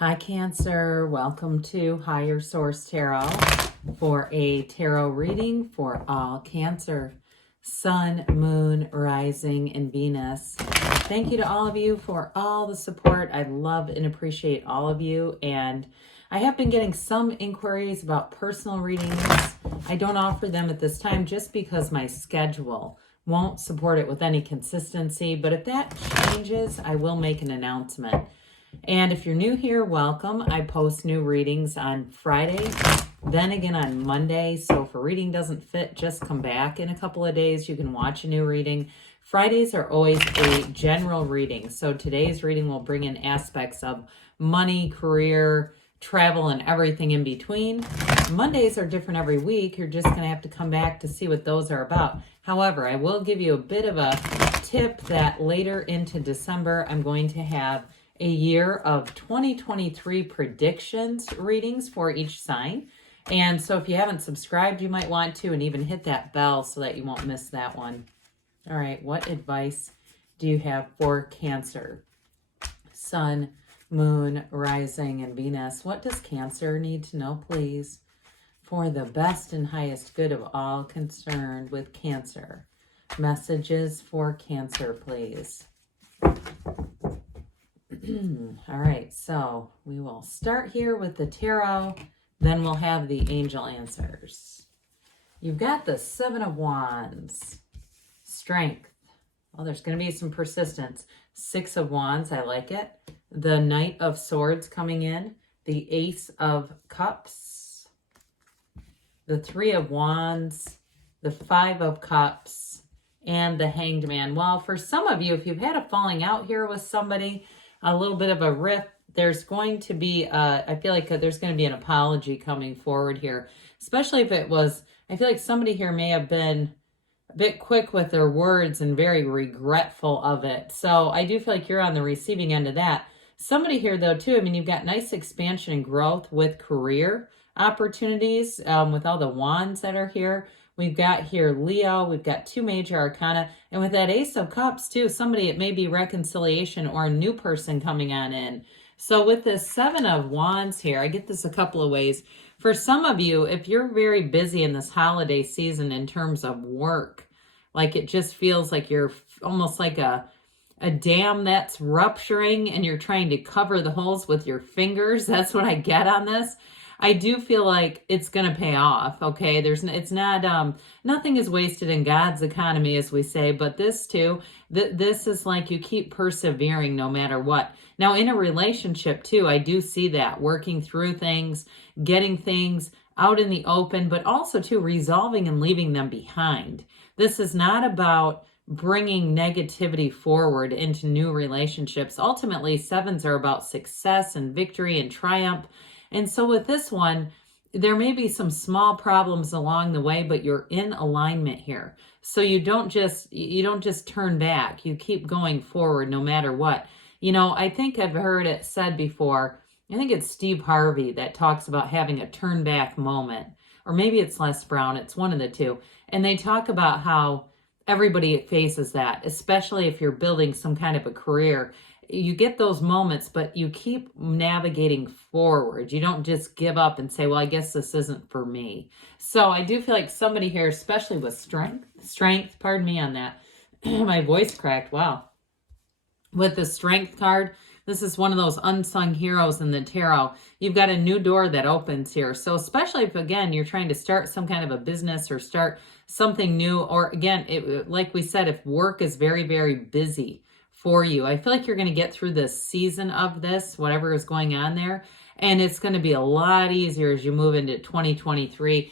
Hi, Cancer. Welcome to Higher Source Tarot for a tarot reading for all Cancer, Sun, Moon, Rising, and Venus. Thank you to all of you for all the support. I love and appreciate all of you. And I have been getting some inquiries about personal readings. I don't offer them at this time just because my schedule won't support it with any consistency. But if that changes, I will make an announcement. And if you're new here, welcome. I post new readings on Friday, then again on Monday. So if a reading doesn't fit, just come back in a couple of days. You can watch a new reading. Fridays are always a general reading. So today's reading will bring in aspects of money, career, travel, and everything in between. Mondays are different every week. You're just going to have to come back to see what those are about. However, I will give you a bit of a tip that later into December, I'm going to have a year of 2023 predictions readings for each sign. And so if you haven't subscribed, you might want to, and even hit that bell so that you won't miss that one. All right, what advice do you have for Cancer? Sun, Moon, Rising, and Venus. What does Cancer need to know, please? For the best and highest good of all concerned with Cancer. Messages for Cancer, please. All right, so we will start here with the tarot, then we'll have the angel answers. You've got the Seven of Wands, Strength. Well, there's going to be some persistence. Six of Wands, I like it. The Knight of Swords coming in, the Ace of Cups, the Three of Wands, the Five of Cups, and the Hanged Man. Well, for some of you, if you've had a falling out here with somebody, a little bit of a rift, there's going to be, I feel like there's going to be an apology coming forward here, especially if it was, I feel like somebody here may have been a bit quick with their words and very regretful of it. So I do feel like you're on the receiving end of that. Somebody here though too, I mean, you've got nice expansion and growth with career opportunities with all the wands that are here. We've got here Leo, we've got two major arcana, and with that Ace of Cups too, somebody, it may be reconciliation or a new person coming on in. So with this Seven of Wands here, I get this a couple of ways. For some of you, if you're very busy in this holiday season in terms of work, like it just feels like you're almost like a dam that's rupturing and you're trying to cover the holes with your fingers. That's what I get on this. I do feel like it's going to pay off, okay? It's not, nothing is wasted in God's economy, as we say, but this too, this is like you keep persevering no matter what. Now, in a relationship too, I do see that, working through things, getting things out in the open, but also too, resolving and leaving them behind. This is not about bringing negativity forward into new relationships. Ultimately, sevens are about success and victory and triumph. And so with this one, there may be some small problems along the way, but you're in alignment here. So you don't just turn back. You keep going forward no matter what. You know, I think I've heard it said before, I think it's Steve Harvey that talks about having a turn back moment, or maybe it's Les Brown, it's one of the two. And they talk about how everybody faces that, especially if you're building some kind of a career. You get those moments, but you keep navigating forward. You don't just give up and say, well, I guess this isn't for me. So I do feel like somebody here, especially with strength, pardon me on that. My voice cracked, wow. With the Strength card, this is one of those unsung heroes in the tarot. You've got a new door that opens here. So especially if, again, you're trying to start some kind of a business or start something new, or again, like we said, if work is very, very busy for you, I feel like you're going to get through this season of this, whatever is going on there, and it's going to be a lot easier as you move into 2023.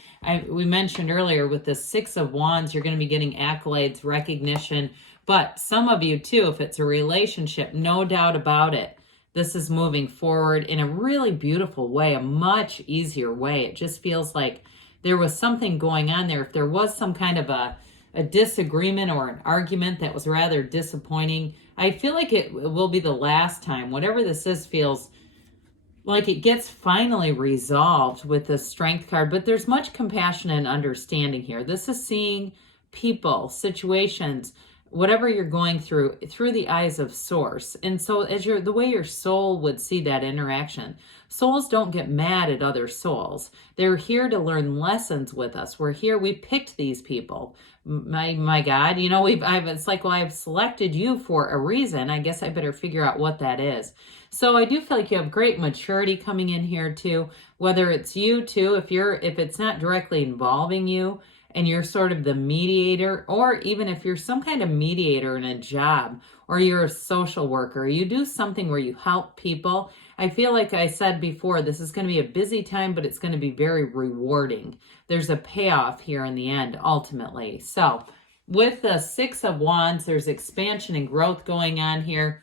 We mentioned earlier with the Six of Wands, you're going to be getting accolades, recognition, but some of you too, if it's a relationship, no doubt about it, this is moving forward in a really beautiful way, a much easier way. It just feels like there was something going on there. If there was some kind of a disagreement or an argument that was rather disappointing, I feel like it will be the last time. Whatever this is feels like it gets finally resolved with the Strength card, but there's much compassion and understanding here. This is seeing people, situations, whatever you're going through the eyes of source. And so as the way your soul would see that interaction, souls don't get mad at other souls. They're here to learn lessons with us. We're here, we picked these people. My God, you know, it's like, well, I've selected you for a reason. I guess I better figure out what that is. So I do feel like you have great maturity coming in here too, whether it's you too, if it's not directly involving you, and you're sort of the mediator, or even if you're some kind of mediator in a job, or you're a social worker, you do something where you help people. I feel like I said before, this is going to be a busy time, but it's going to be very rewarding. There's a payoff here in the end, ultimately. So with the Six of Wands, there's expansion and growth going on here.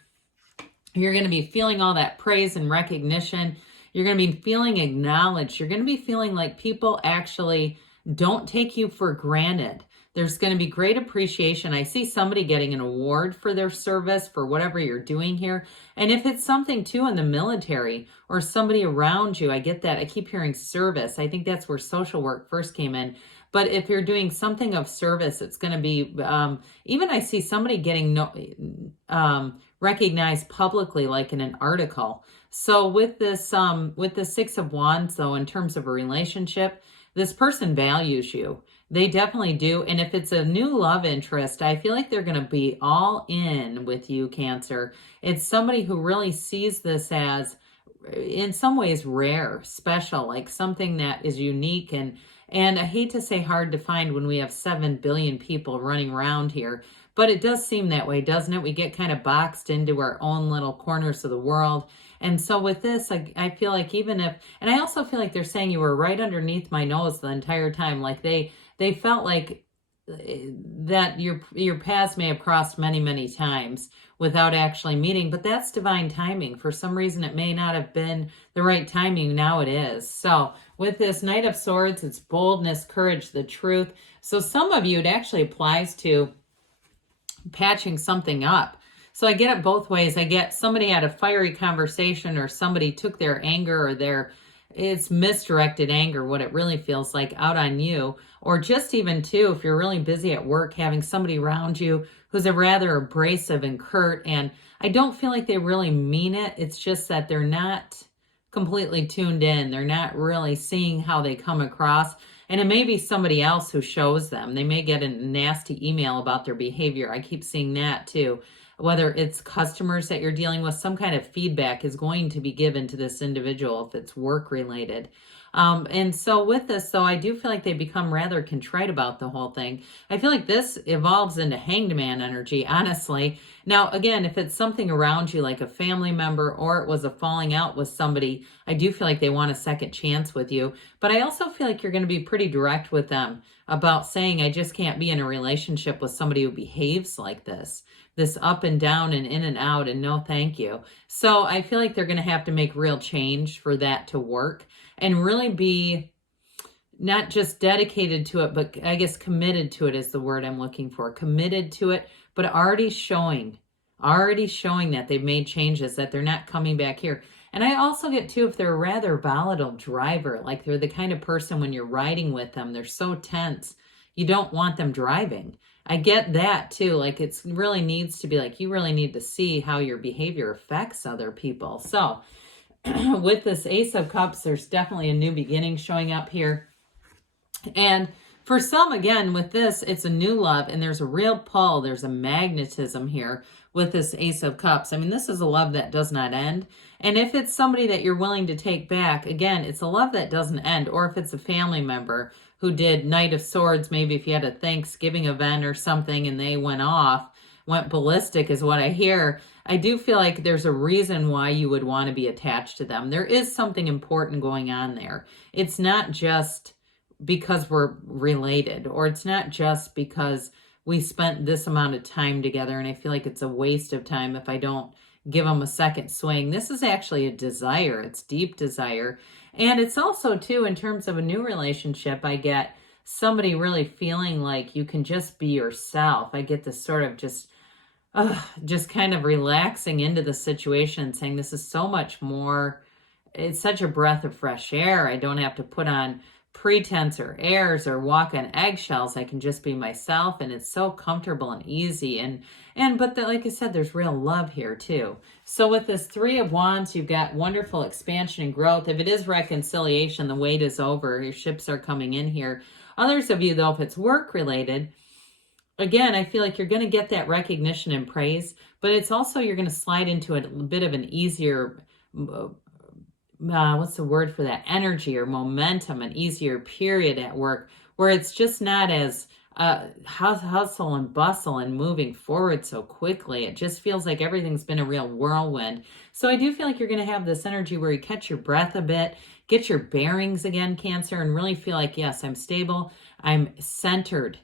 You're going to be feeling all that praise and recognition. You're going to be feeling acknowledged. You're going to be feeling like people actually don't take you for granted. There's going to be great appreciation. I see somebody getting an award for their service, for whatever you're doing here. And if it's something too in the military or somebody around you, I get that. I keep hearing service. I think that's where social work first came in. But if you're doing something of service, it's going to be, even I see somebody getting recognized publicly, like in an article. So with this, with the Six of Wands, though, in terms of a relationship, this person values you. They definitely do. And if it's a new love interest, I feel like they're going to be all in with you, Cancer. It's somebody who really sees this as, in some ways, rare, special, like something that is unique. And I hate to say hard to find when we have 7 billion people running around here, but it does seem that way, doesn't it? We get kind of boxed into our own little corners of the world. And so with this, I feel like even if, and I also feel like they're saying you were right underneath my nose the entire time. Like they felt like that your paths may have crossed many, many times without actually meeting, but that's divine timing. For some reason, it may not have been the right timing. Now it is. So with this Knight of Swords, it's boldness, courage, the truth. So some of you, it actually applies to patching something up. So I get it both ways. I get somebody had a fiery conversation, or somebody took their anger or it's misdirected anger, what it really feels like, out on you. Or just even too, if you're really busy at work, having somebody around you who's a rather abrasive and curt, and I don't feel like they really mean it. It's just that they're not completely tuned in. They're not really seeing how they come across. And it may be somebody else who shows them. They may get a nasty email about their behavior. I keep seeing that too. Whether it's customers that you're dealing with, some kind of feedback is going to be given to this individual if it's work related. And so with this, though, I do feel like they become rather contrite about the whole thing. I feel like this evolves into Hanged Man energy, honestly. Now, again, if it's something around you, like a family member, or it was a falling out with somebody, I do feel like they want a second chance with you. But I also feel like you're going to be pretty direct with them about saying, I just can't be in a relationship with somebody who behaves like this up and down and in and out, and no thank you. So I feel like they're going to have to make real change for that to work, and really be not just dedicated to it, but I guess committed to it is the word I'm looking for. Committed to it, but already showing that they've made changes, that they're not coming back here. And I also get too, if they're a rather volatile driver, like they're the kind of person when you're riding with them, they're so tense, you don't want them driving. I get that too. Like it really needs to be like, you really need to see how your behavior affects other people. So with this Ace of Cups, there's definitely a new beginning showing up here. And for some, again, with this, it's a new love, and there's a real pull. There's a magnetism here with this Ace of Cups. I mean, this is a love that does not end. And if it's somebody that you're willing to take back, again, it's a love that doesn't end. Or if it's a family member who did Knight of Swords, maybe if you had a Thanksgiving event or something and they went ballistic is what I hear. I do feel like there's a reason why you would want to be attached to them. There is something important going on there. It's not just because we're related, or it's not just because we spent this amount of time together and I feel like it's a waste of time if I don't give them a second swing. This is actually a desire. It's deep desire. And it's also too, in terms of a new relationship, I get somebody really feeling like you can just be yourself. I get this sort of just kind of relaxing into the situation and saying, this is so much more, it's such a breath of fresh air. I don't have to put on pretense or airs or walk on eggshells. I can just be myself, and it's so comfortable and easy. But like I said, there's real love here too. So with this Three of Wands, you've got wonderful expansion and growth. If it is reconciliation, the wait is over. Your ships are coming in here. Others of you, though, if it's work related, again, I feel like you're going to get that recognition and praise, but it's also you're going to slide into a bit of an easier, what's the word for that? Energy or momentum, an easier period at work where it's just not as hustle and bustle and moving forward so quickly. It just feels like everything's been a real whirlwind. So I do feel like you're going to have this energy where you catch your breath a bit, get your bearings again, Cancer, and really feel like, yes, I'm stable. I'm centered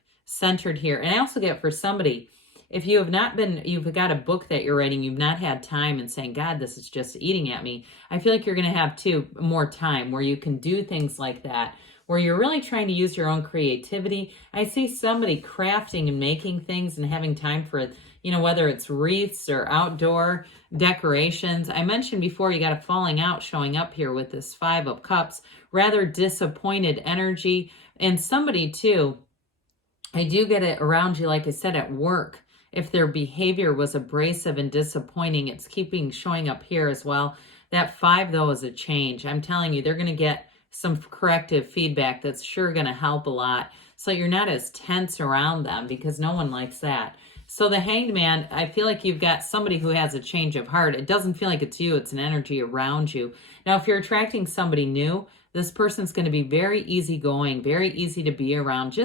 here. And I also get for somebody, if you have not been, you've got a book that you're writing, you've not had time and saying, God, this is just eating at me. I feel like you're going to have more time where you can do things like that, where you're really trying to use your own creativity. I see somebody crafting and making things and having time for, whether it's wreaths or outdoor decorations. I mentioned before, you got a falling out showing up here with this Five of Cups, rather disappointed energy. And somebody too, I do get it around you, like I said, at work. If their behavior was abrasive and disappointing, it's showing up here as well. That 5, though, is a change. I'm telling you, they're going to get some corrective feedback that's sure going to help a lot. So you're not as tense around them, because no one likes that. So the Hanged Man, I feel like you've got somebody who has a change of heart. It doesn't feel like it's you. It's an energy around you. Now, if you're attracting somebody new, this person's going to be very easygoing, very easy to be around,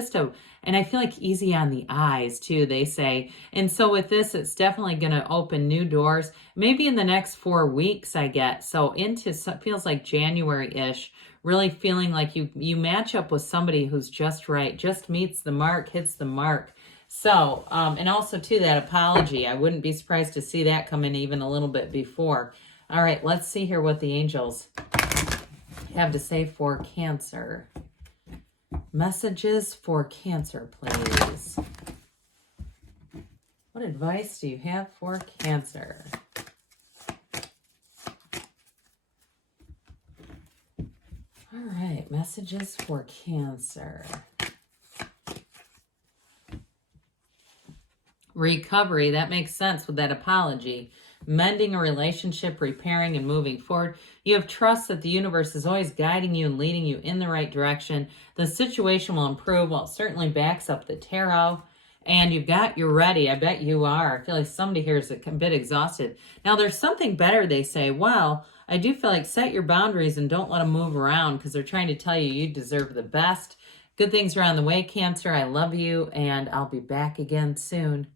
and I feel like easy on the eyes too, they say. And so with this, it's definitely going to open new doors, maybe in the next 4 weeks, I get. So feels like January-ish, really feeling like you match up with somebody who's just right, just meets the mark, hits the mark. So, and also too, that apology, I wouldn't be surprised to see that come in even a little bit before. All right, let's see here what the angels have to say for Cancer. Messages for Cancer, please. What advice do you have for Cancer? All right, messages for Cancer. Recovery, that makes sense with that apology. Mending a relationship, repairing and moving forward. You have trust that the universe is always guiding you and leading you in the right direction. The situation will improve. Well, it certainly backs up the tarot. And you're ready. I bet you are. I feel like somebody here is a bit exhausted. Now, there's something better, they say. Well, I do feel like set your boundaries and don't let them move around, because they're trying to tell you deserve the best. Good things are on the way, Cancer. I love you, and I'll be back again soon.